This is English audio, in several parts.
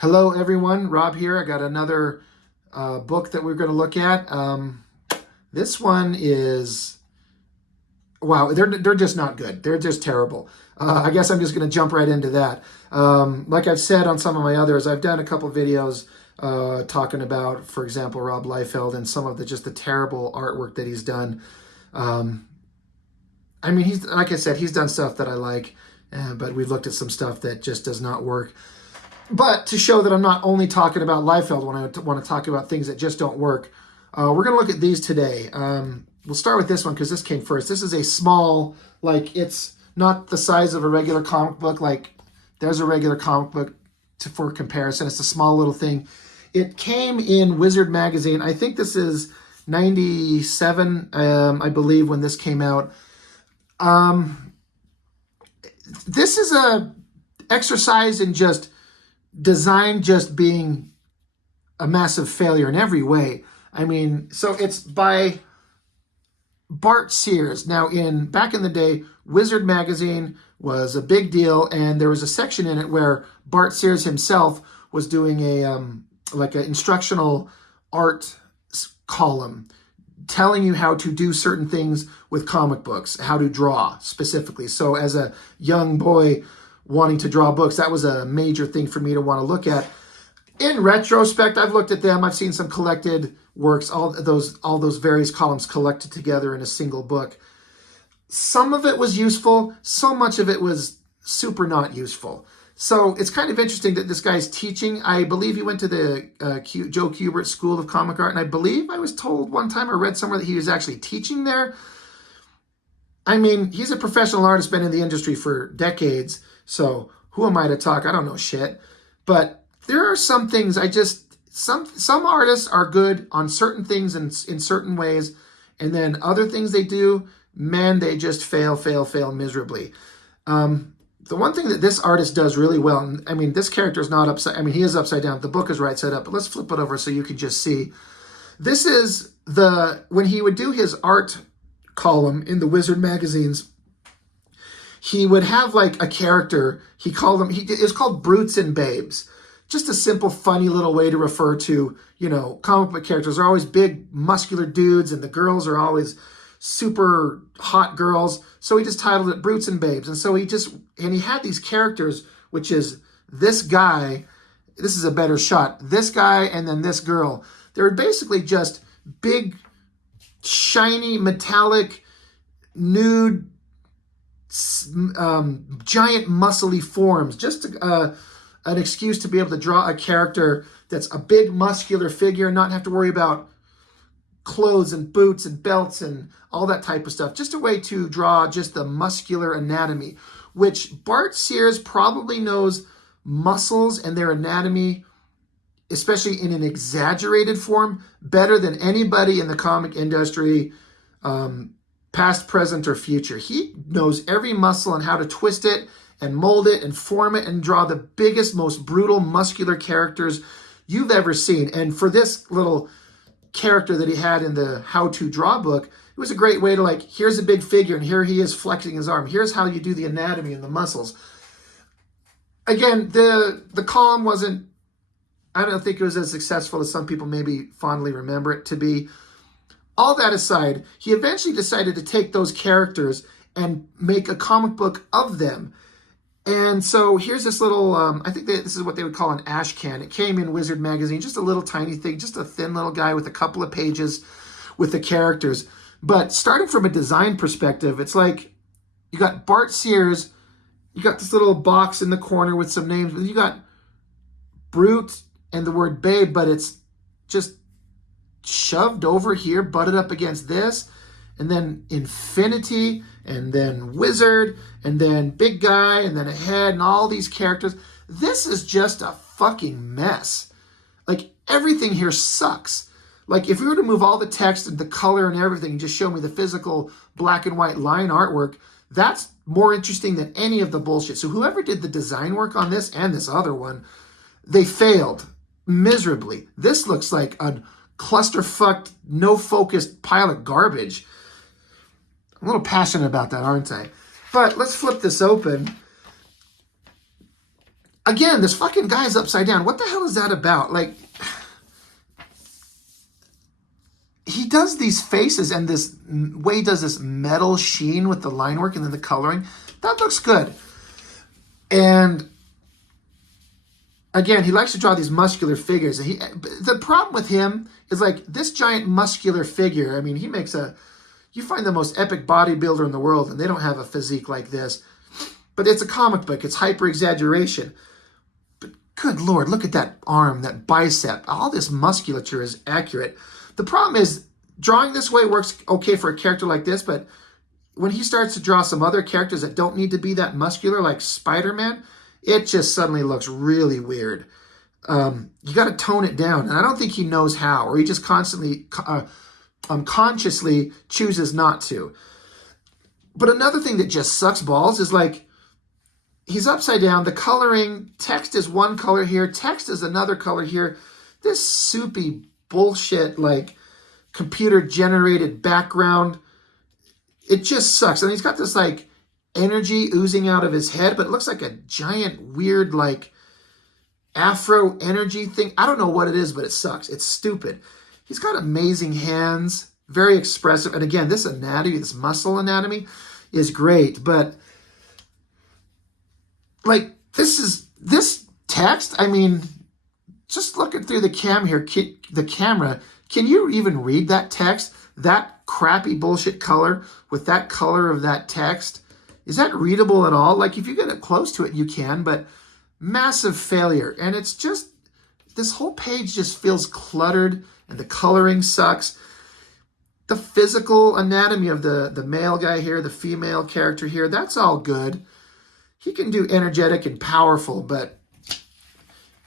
Hello, everyone. Rob here. I got another book that we're going to look at. This one is, wow, they're just not good. They're just terrible. I guess I'm just going to jump right into that. Like I've said on some of my others, I've done a couple videos talking about, for example, Rob Liefeld and some of the terrible artwork that he's done. I mean, he's, like I said, he's done stuff that I like, but we've looked at some stuff that just does not work. But to show that I'm not only talking about Liefeld when I want to talk about things that just don't work, we're going to look at these today. We'll start with this one because this came first. This is a small, like, it's not the size of a regular comic book. Like, there's a regular comic book for comparison. It's a small little thing. It came in Wizard magazine. I think this is 97, I believe, when this came out. This is a exercise in just design just being a massive failure in every way. I mean, so it's by Bart Sears. Now, back in the day, Wizard magazine was a big deal, and there was a section in it where Bart Sears himself was doing like an instructional art column telling you how to do certain things with comic books, how to draw specifically. So as a young boy wanting to draw books, that was a major thing for me to want to look at. In retrospect, I've looked at them. I've seen some collected works, all those various columns collected together in a single book. Some of it was useful. So much of it was super not useful. So it's kind of interesting that this guy's teaching. I believe he went to the Joe Kubert School of Comic Art, and I believe I was told one time I read somewhere that he was actually teaching there. I mean, he's a professional artist, been in the industry for decades. So who am I to talk? I don't know shit. But there are some things some artists are good on certain things in certain ways. And then other things they do, man, they just fail miserably. The one thing that this artist does really well, and I mean, this character is not upside, I mean, he is upside down. The book is right side up, but let's flip it over so you can just see. This is when he would do his art column in the Wizard magazines, he would have like a character, it was called Brutes and Babes. Just a simple, funny little way to refer to, comic book characters are always big, muscular dudes, and the girls are always super hot girls. So he just titled it Brutes and Babes. And so he had these characters, which is this guy, this is a better shot, this guy, and then this girl. They're basically just big, shiny, metallic, nude, giant muscly forms, just an excuse to be able to draw a character that's a big muscular figure and not have to worry about clothes and boots and belts and all that type of stuff. Just a way to draw just the muscular anatomy, which Bart Sears probably knows muscles and their anatomy, especially in an exaggerated form, better than anybody in the comic industry, past, present, or future. He knows every muscle and how to twist it and mold it and form it and draw the biggest, most brutal, muscular characters you've ever seen. And for this little character that he had in the How to Draw book, it was a great way to, like, here's a big figure and here he is flexing his arm. Here's how you do the anatomy and the muscles. Again, the column wasn't, I don't think it was as successful as some people maybe fondly remember it to be. All that aside, he eventually decided to take those characters and make a comic book of them. And so here's this little, I think this is what they would call an ash can. It came in Wizard magazine, just a little tiny thing, just a thin little guy with a couple of pages with the characters. But starting from a design perspective, it's like you got Bart Sears, you got this little box in the corner with some names, but you got Brute and the word babe, but it's just shoved over here, butted up against this, and then infinity, and then wizard, and then big guy, and then a head, and all these characters. This is just a fucking mess. Like, everything here sucks. Like, if we were to move all the text and the color and everything and just show me the physical black and white line artwork, that's more interesting than any of the bullshit. So whoever did the design work on this and this other one, they failed miserably. This looks like a clusterfucked, no-focused pile of garbage. I'm a little passionate about that, aren't I? But let's flip this open. Again, this fucking guy's upside down. What the hell is that about? Like, he does these faces and this way he does this metal sheen with the line work and then the coloring. That looks good. And again, he likes to draw these muscular figures. The problem with him is like this giant muscular figure. I mean, you find the most epic bodybuilder in the world and they don't have a physique like this. But it's a comic book. It's hyper exaggeration. But good Lord, look at that arm, that bicep. All this musculature is accurate. The problem is drawing this way works okay for a character like this, but when he starts to draw some other characters that don't need to be that muscular, like Spider-Man, it just suddenly looks really weird. You got to tone it down, and I don't think he knows how, or he just constantly, unconsciously chooses not to. But another thing that just sucks balls is like, he's upside down, the coloring, text is one color here, text is another color here. This soupy bullshit, like, computer-generated background, it just sucks. And he's got this, like, energy oozing out of his head, but it looks like a giant, weird, like, afro energy thing. I don't know what it is, but it sucks. It's stupid. He's got amazing hands, very expressive. And again, this anatomy, this muscle anatomy is great, but like, this text, I mean, just looking through the camera, can you even read that text? That crappy bullshit color with that color of that text, is that readable at all? Like, if you get it close to it, you can, but massive failure. And it's just, this whole page just feels cluttered and the coloring sucks. The physical anatomy of the male guy here, the female character here, that's all good. He can do energetic and powerful, but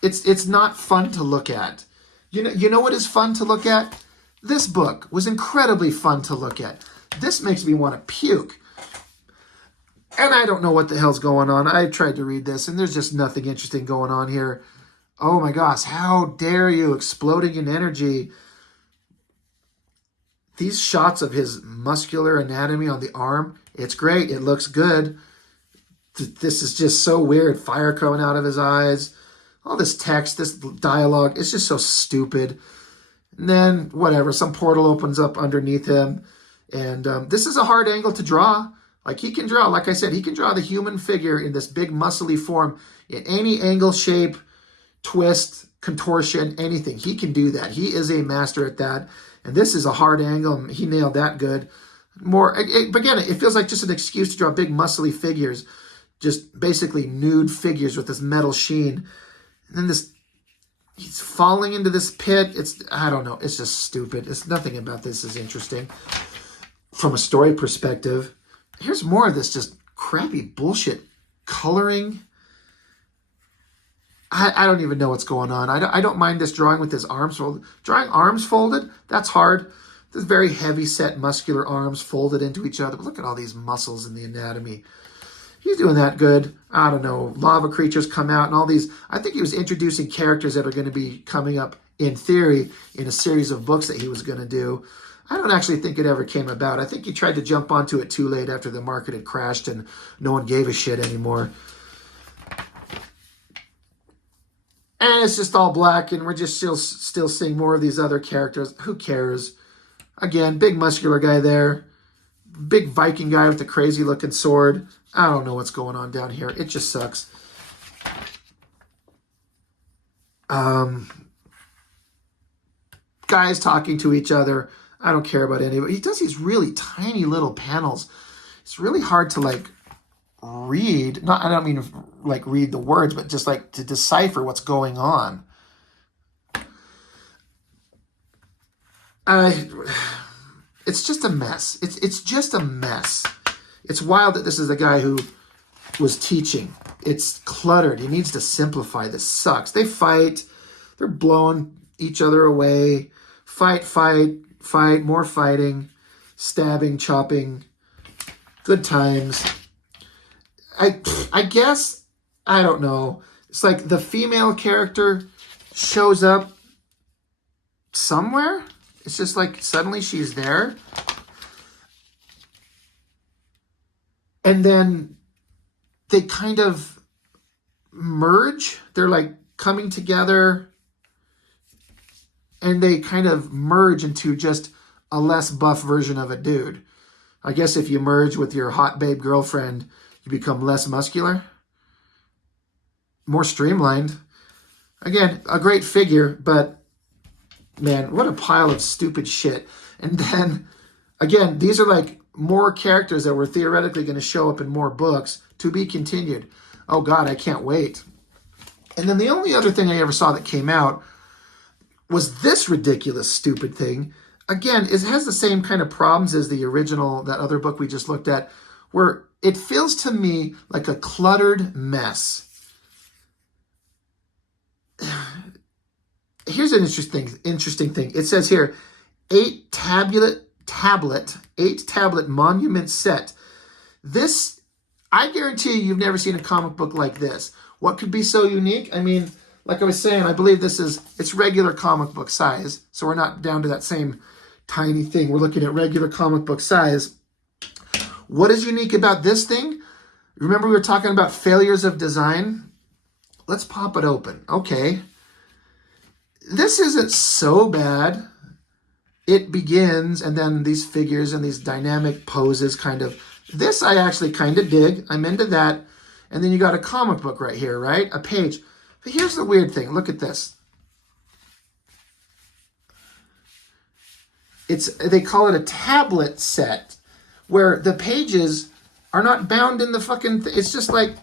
it's not fun to look at. You know what is fun to look at? This book was incredibly fun to look at. This makes me want to puke. And I don't know what the hell's going on. I tried to read this, and there's just nothing interesting going on here. Oh my gosh, how dare you, exploding in energy. These shots of his muscular anatomy on the arm, it's great. It looks good. This is just so weird. Fire coming out of his eyes. All this text, this dialogue, it's just so stupid. And then, whatever, some portal opens up underneath him. And this is a hard angle to draw. Like, he can draw, like I said, he can draw the human figure in this big muscly form in any angle, shape, twist, contortion, anything. He can do that. He is a master at that. And this is a hard angle. He nailed that good. But again, it feels like just an excuse to draw big muscly figures. Just basically nude figures with this metal sheen. And then he's falling into this pit. I don't know. It's just stupid. Nothing about this is interesting from a story perspective. Here's more of this just crappy bullshit coloring. I don't even know what's going on. I don't mind this drawing with his arms folded. Drawing arms folded, that's hard. There's very heavy set muscular arms folded into each other. But look at all these muscles in the anatomy. He's doing that good. I don't know. Lava creatures come out and all these. I think he was introducing characters that are going to be coming up, in theory, in a series of books that he was going to do. I don't actually think it ever came about. I think he tried to jump onto it too late after the market had crashed and no one gave a shit anymore. And it's just all black, and we're just still seeing more of these other characters. Who cares? Again, big muscular guy there. Big Viking guy with a crazy looking sword. I don't know what's going on down here. It just sucks. Guys talking to each other. I don't care about anybody. He does these really tiny little panels. It's really hard to like read. I don't mean like read the words, but just like to decipher what's going on. It's just a mess. It's just a mess. It's wild that this is the guy who was teaching. It's cluttered. He needs to simplify. This sucks. They fight. They're blowing each other away. Fight, more fighting, stabbing, chopping. Good times. I guess, I don't know. It's like the female character shows up somewhere. It's just like suddenly she's there. And then they kind of merge. They're like coming together and they kind of merge into just a less buff version of a dude. I guess if you merge with your hot babe girlfriend, you become less muscular, more streamlined. Again, a great figure, but man, what a pile of stupid shit. And then, again, these are like more characters that were theoretically going to show up in more books to be continued. Oh God, I can't wait. And then the only other thing I ever saw that came out was this ridiculous, stupid thing. Again, it has the same kind of problems as the original, that other book we just looked at, where it feels to me like a cluttered mess. Here's an interesting thing. It says here, 8-tablet monument set. This, I guarantee you've never seen a comic book like this. What could be so unique? I mean, like I was saying, I believe it's regular comic book size. So we're not down to that same tiny thing. We're looking at regular comic book size. What is unique about this thing? Remember we were talking about failures of design? Let's pop it open. Okay. This isn't so bad. It begins, and then these figures and these dynamic poses kind of. This I actually kind of dig. I'm into that. And then you got a comic book right here, right? A page. But here's the weird thing. Look at this. They call it a tablet set, where the pages are not bound in the fucking. It's just like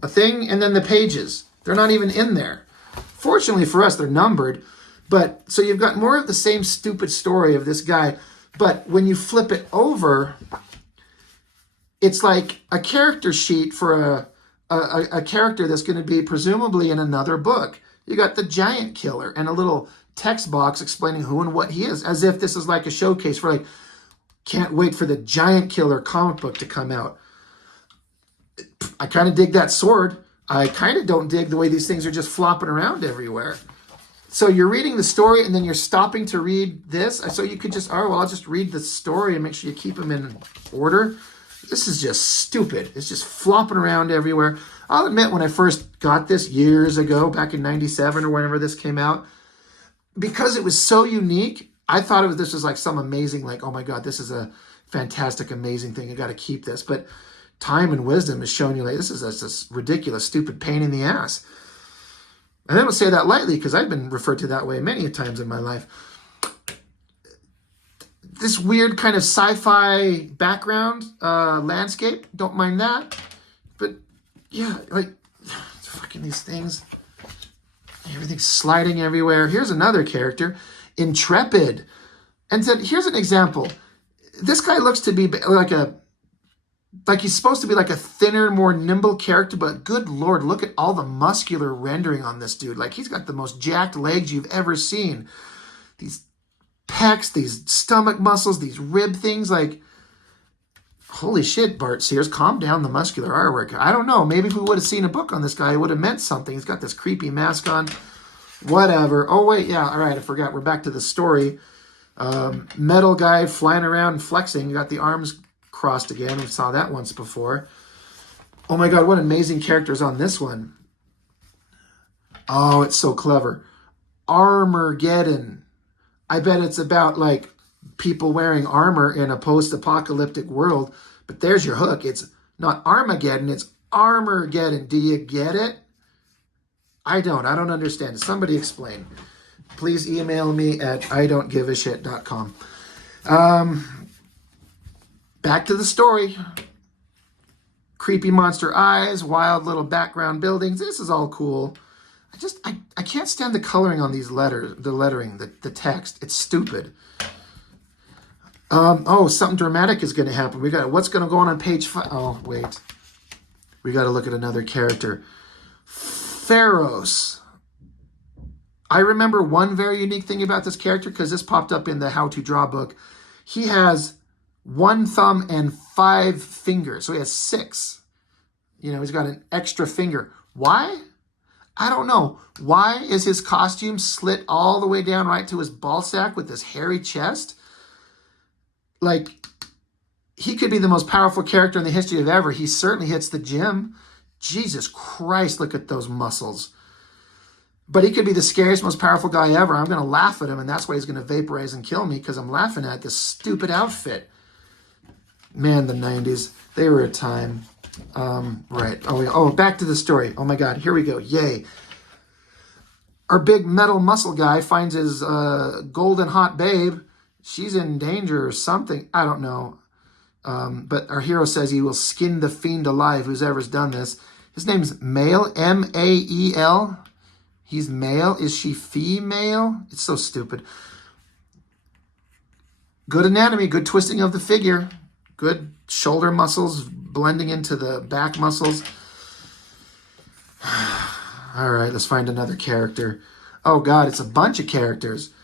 a thing, and then the pages. They're not even in there. Fortunately for us, they're numbered. But so you've got more of the same stupid story of this guy. But when you flip it over, it's like a character sheet for a character that's going to be presumably in another book. You got the giant killer and a little text box explaining who and what he is, as if this is like a showcase for like, can't wait for the giant killer comic book to come out. I kind of dig that sword. I kind of don't dig the way these things are just flopping around everywhere. So you're reading the story and then you're stopping to read this. So you could just, oh, well, I'll just read the story and make sure you keep them in order. This is just stupid. It's just flopping around everywhere. I'll admit, when I first got this years ago, back in 97 or whenever this came out, because it was so unique, I thought this was like some amazing, like, oh my God, this is a fantastic, amazing thing. I got to keep this. But time and wisdom has shown you like this is this ridiculous, stupid pain in the ass. And I don't say that lightly because I've been referred to that way many times in my life. This weird kind of sci-fi background landscape, don't mind that. But yeah, like fucking these things. Everything's sliding everywhere. Here's another character, Intrepid. And then here's an example. This guy looks to be like he's supposed to be like a thinner, more nimble character, but good Lord, look at all the muscular rendering on this dude. Like he's got the most jacked legs you've ever seen. These pecs, these stomach muscles, these rib things, like, holy shit, Bart Sears, calm down the muscular artwork. I don't know, maybe if we would have seen a book on this guy, it would have meant something. He's got this creepy mask on, whatever. Oh wait, yeah, all right, I forgot, we're back to the story. Metal guy flying around and flexing, got the arms crossed again. We saw that once before. Oh my God, what amazing characters on this one. Oh, it's so clever. Armageddon. I bet it's about like people wearing armor in a post-apocalyptic world, but there's your hook. It's not Armageddon, it's Armageddon. Do you get it? I don't understand. Somebody explain. Please email me at idon'tgiveashit.com. Back to the story. Creepy monster eyes, wild little background buildings. This is all cool. I can't stand the coloring on these letters, the lettering, the text. It's stupid. Oh, something dramatic is going to happen. What's going to go on page 5? Oh, wait. We got to look at another character. Pharaohs. I remember one very unique thing about this character because this popped up in the How to Draw book. He has 1 thumb and 5 fingers. So he has 6. You know, he's got an extra finger. Why? I don't know. Why is his costume slit all the way down right to his ball sack with this hairy chest? Like, he could be the most powerful character in the history of ever. He certainly hits the gym. Jesus Christ, look at those muscles. But he could be the scariest, most powerful guy ever. I'm going to laugh at him, and that's why he's going to vaporize and kill me, because I'm laughing at this stupid outfit. Man, the 90s, they were a time. Right. Oh, back to the story. Oh, my God. Here we go. Yay. Our big metal muscle guy finds his golden hot babe. She's in danger or something. I don't know. But our hero says he will skin the fiend alive, who's ever done this. His name's Male, M-A-E-L. He's male. Is she female? It's so stupid. Good anatomy, good twisting of the figure, good shoulder muscles blending into the back muscles. All right, let's find another character. Oh, God, it's a bunch of characters.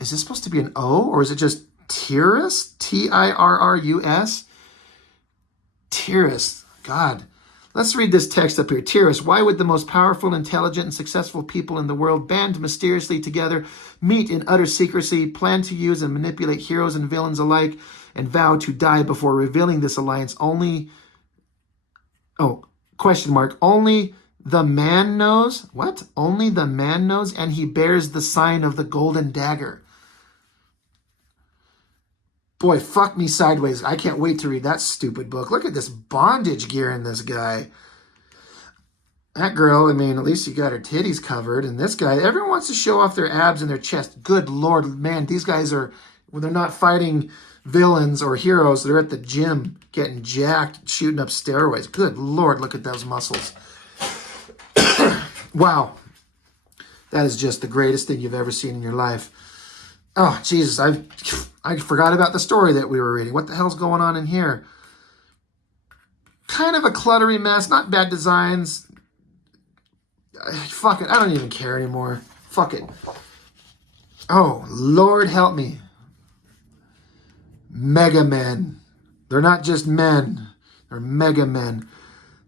Is this supposed to be an O, or is it just Tyrus? T-I-R-R-U-S? Tyrus. God. Let's read this text up here. Tyrus, why would the most powerful, intelligent, and successful people in the world band mysteriously together, meet in utter secrecy, plan to use and manipulate heroes and villains alike, and vow to die before revealing this alliance? Only the man knows? What? Only the man knows, and he bears the sign of the golden dagger. Boy, fuck me sideways. I can't wait to read that stupid book. Look at this bondage gear in this guy. That girl, I mean, at least she got her titties covered. And this guy, everyone wants to show off their abs and their chest. Good Lord, man, these guys are, when they're not fighting villains or heroes, they're at the gym getting jacked, shooting up steroids. Good Lord, look at those muscles. Wow. That is just the greatest thing you've ever seen in your life. Oh, Jesus, I forgot about the story that we were reading. What the hell's going on in here? Kind of a cluttery mess. Not bad designs. Fuck it. I don't even care anymore. Fuck it. Oh, Lord help me. Mega Men. They're not just men. They're mega men.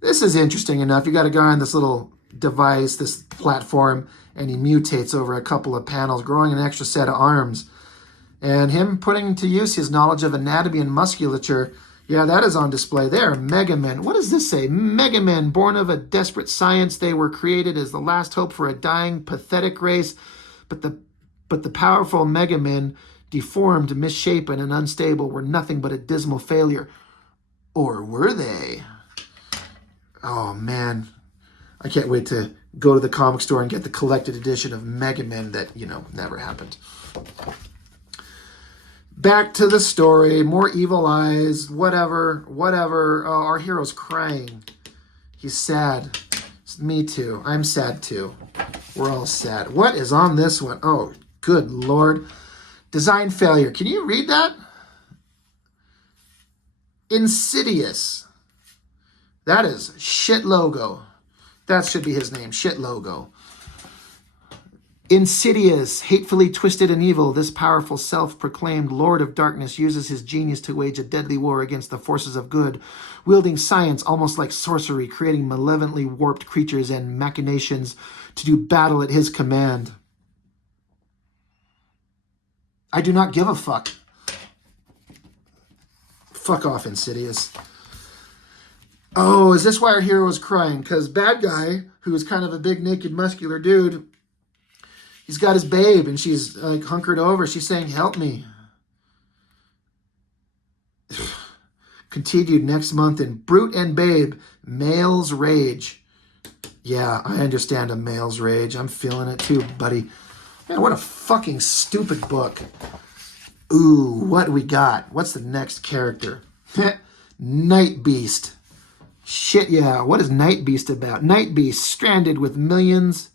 This is interesting enough. You got a guy on this little device, this platform, and he mutates over a couple of panels, growing an extra set of arms. And him putting to use his knowledge of anatomy and musculature, yeah, that is on display there. Mega Men. What does this say? Mega Men, born of a desperate science, they were created as the last hope for a dying, pathetic race. But the powerful Mega Men, deformed, misshapen, and unstable, were nothing but a dismal failure. Or were they? Oh, man. I can't wait to go to the comic store and get the collected edition of Mega Men that, never happened. Back to the story. More evil eyes. Whatever. Oh, our hero's crying. He's sad. Me too. I'm sad too. We're all sad. What is on this one? Oh, good Lord. Design failure. Can you read that? Insidious. That is shit logo. That should be his name. Shit logo. Insidious, hatefully twisted and evil, this powerful self-proclaimed Lord of Darkness uses his genius to wage a deadly war against the forces of good, wielding science almost like sorcery, creating malevolently warped creatures and machinations to do battle at his command. I do not give a fuck. Fuck off, Insidious. Oh, is this why our hero is crying? Because bad guy, who is kind of a big, naked, muscular dude, he's got his babe, and she's like hunkered over. She's saying, help me. Continued next month in Brute and Babe, Male's Rage. Yeah, I understand a male's rage. I'm feeling it too, buddy. Man, what a fucking stupid book. Ooh, what do we got? What's the next character? Night Beast. Shit, yeah. What is Night Beast about? Night Beast, stranded with millions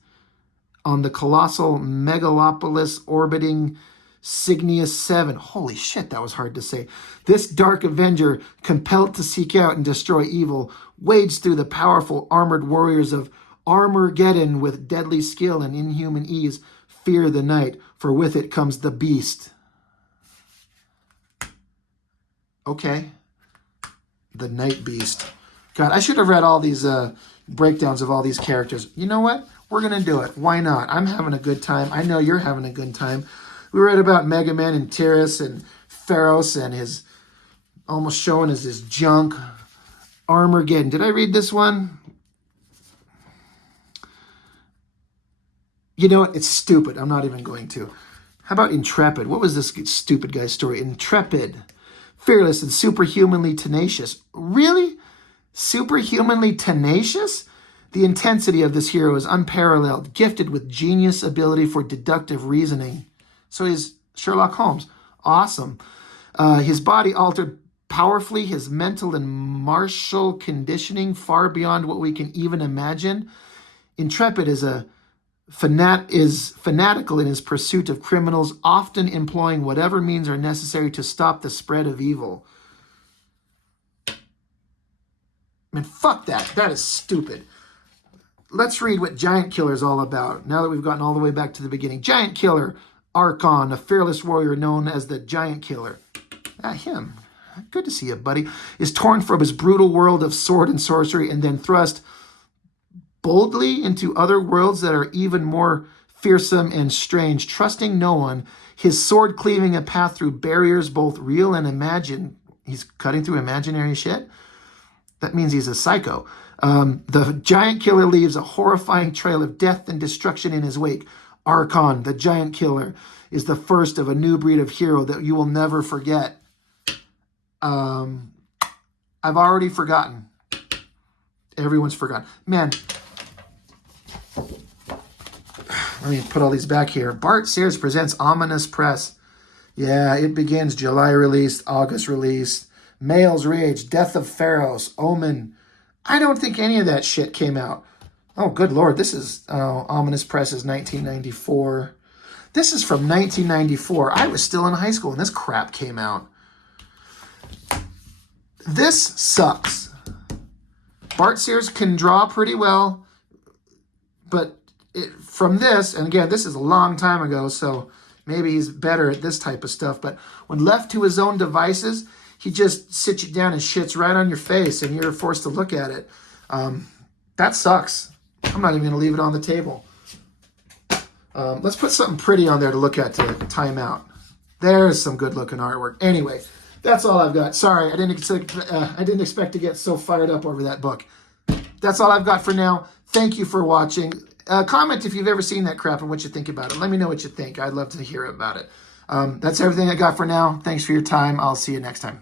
on the colossal megalopolis orbiting Cygnus 7. Holy shit, that was hard to say. This dark avenger, compelled to seek out and destroy evil, wades through the powerful armored warriors of Armageddon with deadly skill and inhuman ease. Fear the night, for with it comes the beast. Okay. The Night Beast. God, I should have read all these breakdowns of all these characters. You know what? We're going to do it. Why not? I'm having a good time. I know you're having a good time. We read about Mega Man and Tyrus and Pharos and his almost showing as his junk. Armageddon. Did I read this one? You know what? It's stupid. I'm not even going to. How about Intrepid? What was this stupid guy's story? Intrepid. Fearless and superhumanly tenacious. Really? Superhumanly tenacious? The intensity of this hero is unparalleled, gifted with genius ability for deductive reasoning. So he's Sherlock Holmes. Awesome. His body altered powerfully, his mental and martial conditioning far beyond what we can even imagine. Intrepid is fanatical in his pursuit of criminals, often employing whatever means are necessary to stop the spread of evil. Man, fuck that. That is stupid. Let's read what Giant Killer is all about, now that we've gotten all the way back to the beginning. Giant Killer, Archon, a fearless warrior known as the Giant Killer. Him. Good to see you, buddy. Is torn from his brutal world of sword and sorcery and then thrust boldly into other worlds that are even more fearsome and strange. Trusting no one, his sword cleaving a path through barriers both real and imagined. He's cutting through imaginary shit? That means he's a psycho. The Giant Killer leaves a horrifying trail of death and destruction in his wake. Archon, the Giant Killer, is the first of a new breed of hero that you will never forget. I've already forgotten. Everyone's forgotten. Man, let me put all these back here. Bart Sears presents Ominous Press. Yeah, it begins July release, August release. Male's Rage, Death of Pharos, Omen. I don't think any of that shit came out. Oh, good Lord. This is, Ominous Press is 1994. This is from 1994. I was still in high school when this crap came out. This sucks. Bart Sears can draw pretty well, but from this, and again, this is a long time ago, so maybe he's better at this type of stuff, but when left to his own devices, he just sits you down and shits right on your face, and you're forced to look at it. That sucks. I'm not even going to leave it on the table. Let's put something pretty on there to look at to time out. There's some good-looking artwork. Anyway, that's all I've got. Sorry, I didn't expect to get so fired up over that book. That's all I've got for now. Thank you for watching. Comment if you've ever seen that crap and what you think about it. Let me know what you think. I'd love to hear about it. That's everything I got for now. Thanks for your time. I'll see you next time.